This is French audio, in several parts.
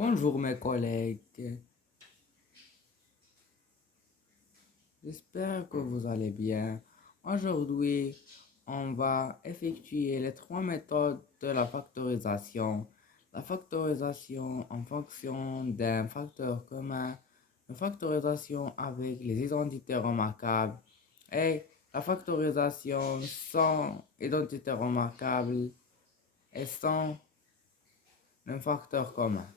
Bonjour mes collègues, j'espère que vous allez bien. Aujourd'hui, on va effectuer les trois méthodes de la factorisation. La factorisation en fonction d'un facteur commun, la factorisation avec les identités remarquables et la factorisation sans identité remarquable et sans un facteur commun.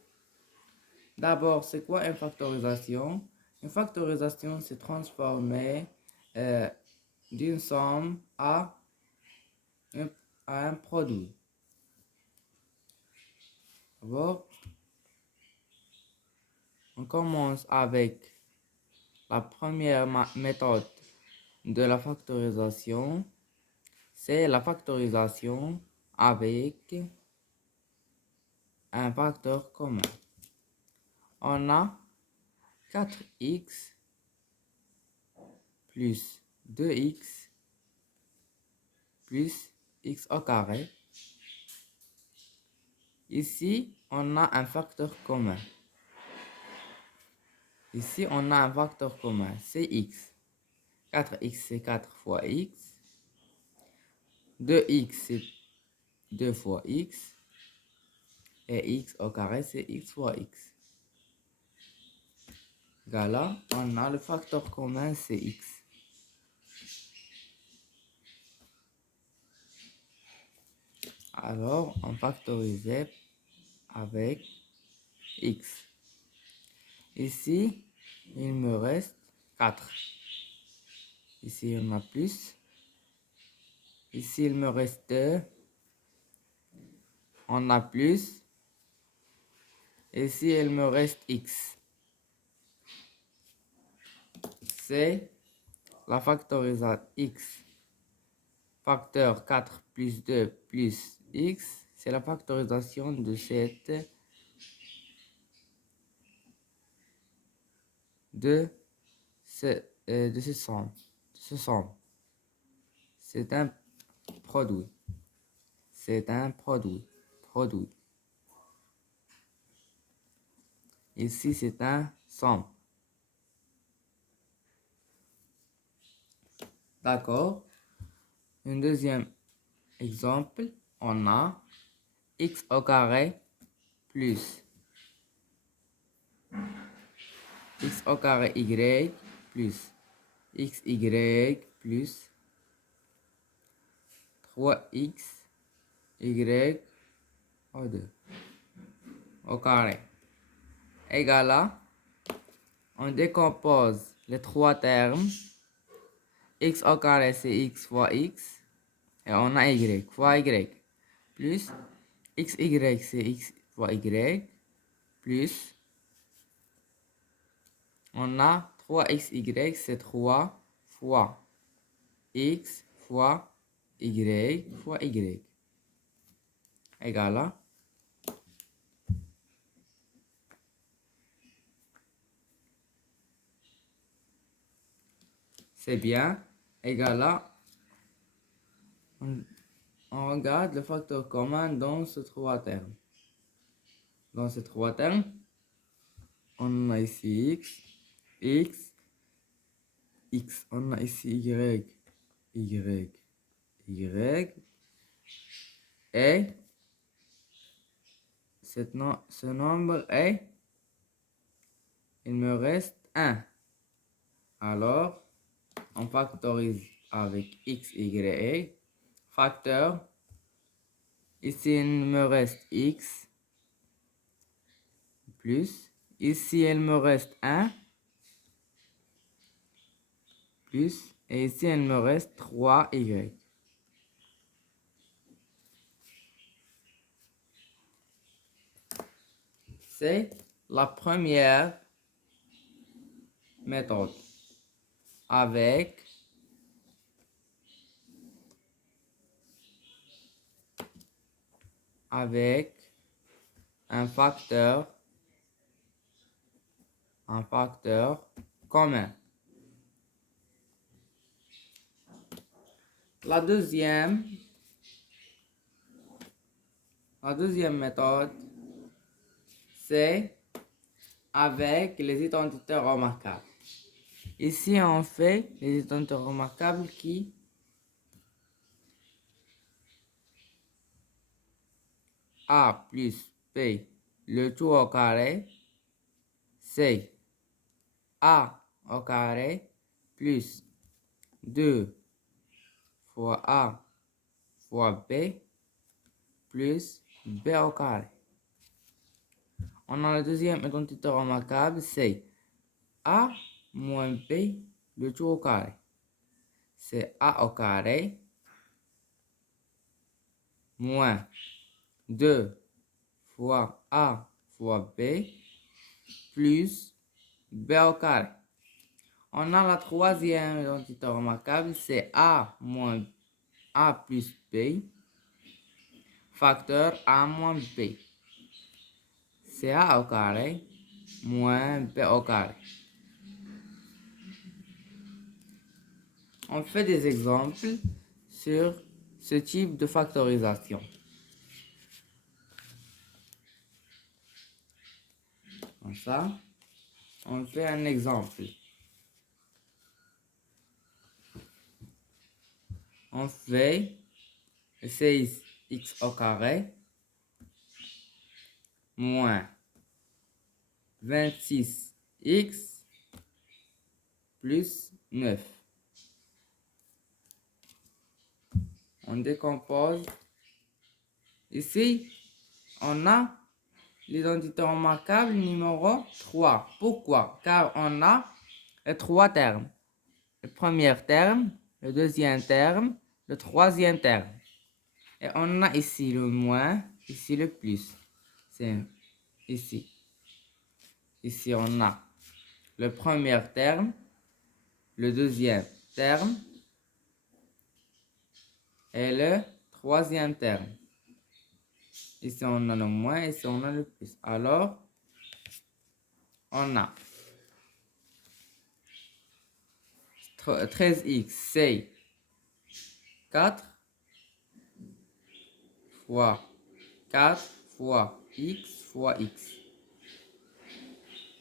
D'abord, c'est quoi une factorisation? Une factorisation, c'est transformer euh, d'une somme un, à un produit. D'abord, on commence avec la première méthode de la factorisation. C'est la factorisation avec un facteur commun. On a 4x plus 2x plus x au carré. Ici, on a un facteur commun. Ici, on a un facteur commun, c'est x. 4x, c'est 4 fois x. 2x, c'est 2 fois x. Et x au carré, c'est x fois x. Là, on a le facteur commun, c'est x. Alors, on factorise avec x. Ici, il me reste 4. Ici, on a plus. Ici, il me reste 2. On a plus. Ici, il me reste x. C'est la factorisation x. Facteur 4 plus 2 plus x, c'est la factorisation de ce somme. C'est un produit. C'est un produit. Ici, c'est un somme. D'accord. Un deuxième exemple, on a x au carré plus x au carré y plus xy plus 3x y au 2 au carré égale à, on décompose les trois termes. X au carré, c'est x fois x. Et on a y fois y. Plus xy, c'est x fois y. Plus, on a 3xy, c'est 3 fois x fois y. Égale à, c'est bien, égal à, on regarde le facteur commun dans ces trois termes. Dans ces trois termes, on a ici x, on a ici y, et ce nombre est, il me reste 1. Alors, on factorise avec x, y, facteur. Ici, il me reste x, plus. Ici, il me reste 1, plus. Et ici, il me reste 3y. C'est la première méthode avec un facteur commun. La deuxième méthode, c'est avec les identités remarquables. Ici, on fait les identités remarquables qui A plus B, le tout au carré, c'est A au carré plus 2 fois A fois B plus B au carré. On a la deuxième identité remarquable, c'est A moins B, le tout au carré. C'est A au carré moins 2 fois A fois B plus B au carré. On a la troisième identité remarquable, c'est A moins A plus B, facteur A moins B. C'est A au carré moins B au carré. On fait des exemples sur ce type de factorisation. Comme ça, on fait un exemple. On fait 6x au carré moins 26x plus 9. On décompose. Ici, on a l'identité remarquable numéro 3. Pourquoi? Car on a les trois termes. Le premier terme, le deuxième terme, le troisième terme. Et on a ici le moins, ici le plus. C'est ici. Ici, on a le premier terme, le deuxième terme et le troisième terme. Ici, on a le moins, ici, on a le plus. Alors, on a 13x, c'est 4 fois 4 fois x fois x.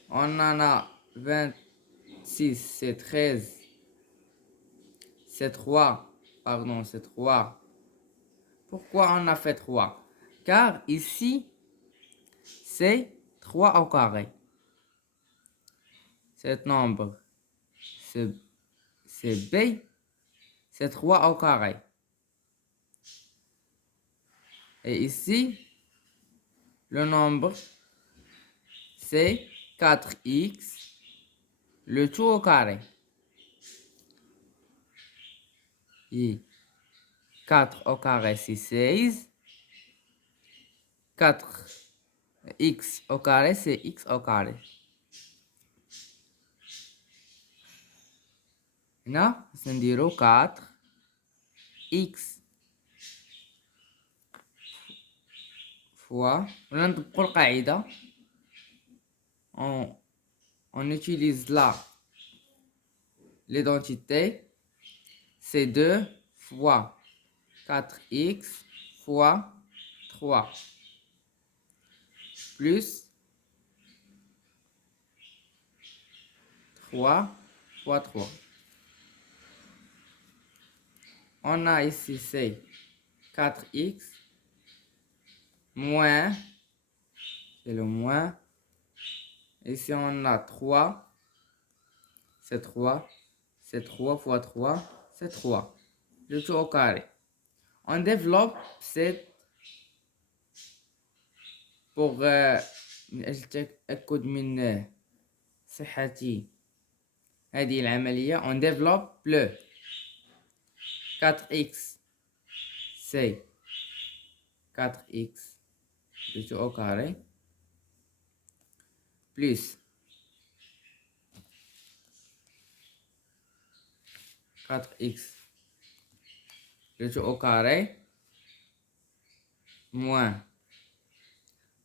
On en a 26, c'est 13. C'est 3. Pardon, c'est 3. Pourquoi on a fait 3? Car ici, c'est 3 au carré. Cet nombre, c'est B, c'est 3 au carré. Et ici, le nombre, c'est 4x, le tout au carré. Et 4 au carré, c'est 16. 4x au carré, c'est x au carré. هنا سنديرو 4 x fois ولا نطبقو القاعدة. On utilise là l'identité, c'est 2 fois 4x fois 3 plus 3 fois 3. On a ici c'est 4x moins, c'est le moins. Ici on a 3, c'est 3, c'est 3 fois 3, c'est 3. Le tout au carré. On développe cette pour من أجل التأكد من صحة هذه العملية. On développe le 4x, c'est 4x le tout au carré plus 4x le tout au carré moins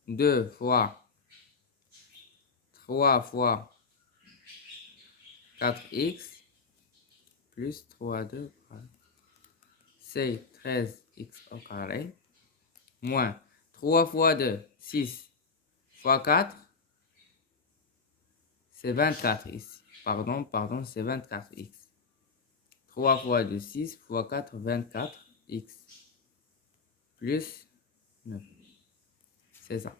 2 fois 3 fois 4x plus 3, 2, c'est 13x au carré moins 3 fois 2, 6 fois 4, c'est 24 ici. Pardon, c'est 24x. 3 fois 2, 6 fois 4, 24x. Plus 9. C'est ça.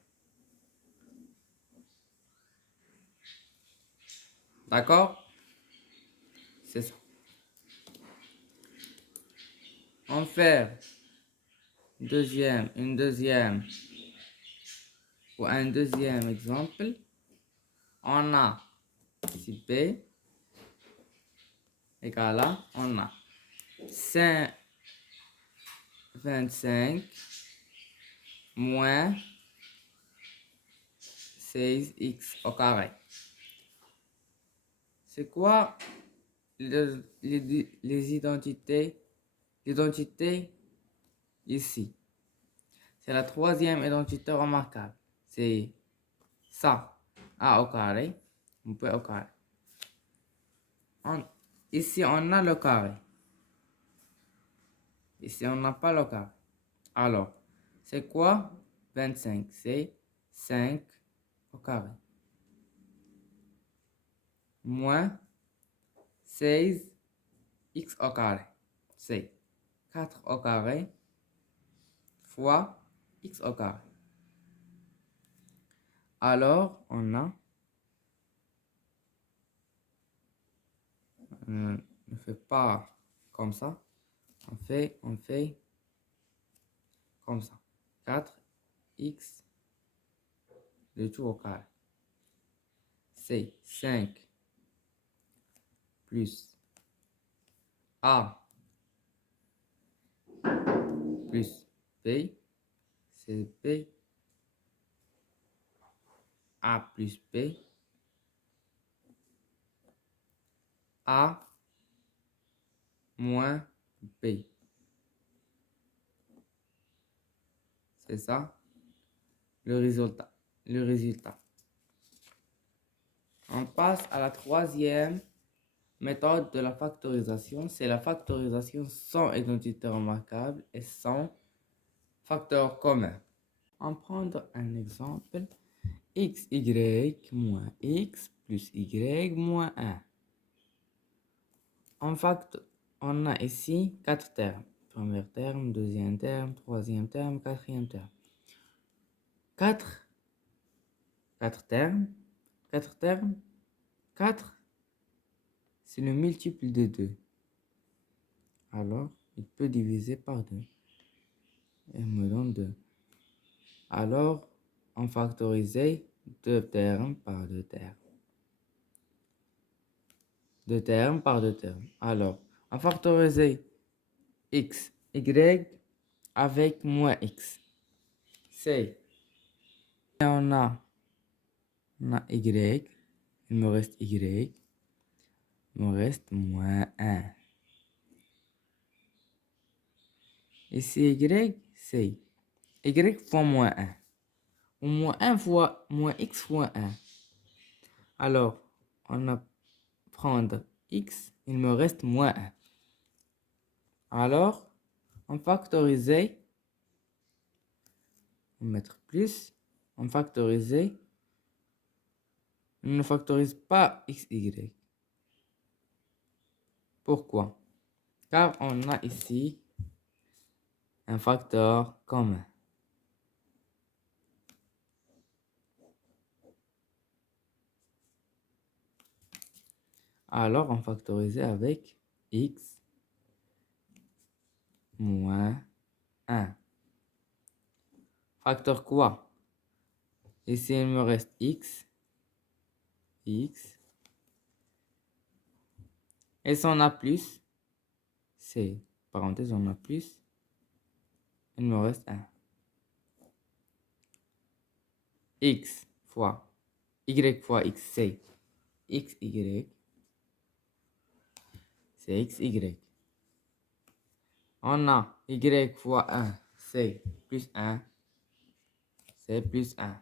D'accord? C'est ça. On fait un deuxième exemple. On a ici B égale à, on a 25 moins 16x au carré. C'est quoi les identités? L'identité ici. C'est la troisième identité remarquable. C'est ça. A au carré. On peut au carré. Ici, on a le carré. Ici, on n'a pas le carré. Alors, c'est quoi 25? C'est 5 au carré. Moins 16 x au carré. C'est 4 au carré fois x au carré. Alors, on a... ne fait pas comme ça. On fait comme ça. 4x le tout au carré. C'est 5 plus a plus b. C'est b. A plus b. A moins b. C'est ça le résultat. On passe à la troisième méthode de la factorisation. C'est la factorisation sans identité remarquable et sans facteur commun. On prend un exemple. xy moins x plus y moins 1. En fait, on a ici 4 termes. Premier terme, deuxième terme, troisième terme, quatrième terme. 4 termes. 4 termes. 4, c'est le multiple de 2. Alors, il peut diviser par 2. Et me donne 2. Alors, on factorise 2 termes par 2 termes. 2 termes par 2 termes. Alors, on factorise x, y avec moins x. C'est, on a y, il me reste y, il me reste moins 1. Ici, y, c'est y fois moins 1. Ou moins 1 fois moins x fois 1. Alors, on va prendre x, il me reste moins 1. Alors, on factorise, on va mettre plus, on factorise, on ne factorise pas x, y. Pourquoi? Car on a ici un facteur commun. Alors, on factorise avec x moins 1. Facteur quoi? Ici, il me reste x. Et si on a plus, c'est, parenthèse, on a plus, il me reste 1. X fois y fois x, c'est xy. C'est xy. On a y fois 1, c'est plus 1. C'est plus 1.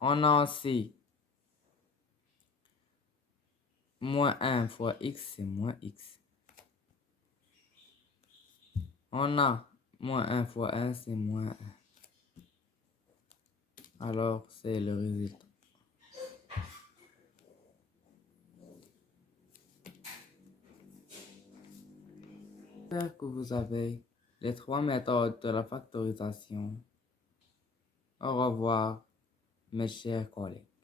On a aussi moins 1 fois x, c'est moins x. On a moins 1 fois 1, c'est moins 1. Alors, c'est le résultat. J'espère que vous avez les trois méthodes de la factorisation. Au revoir, mes chers collègues.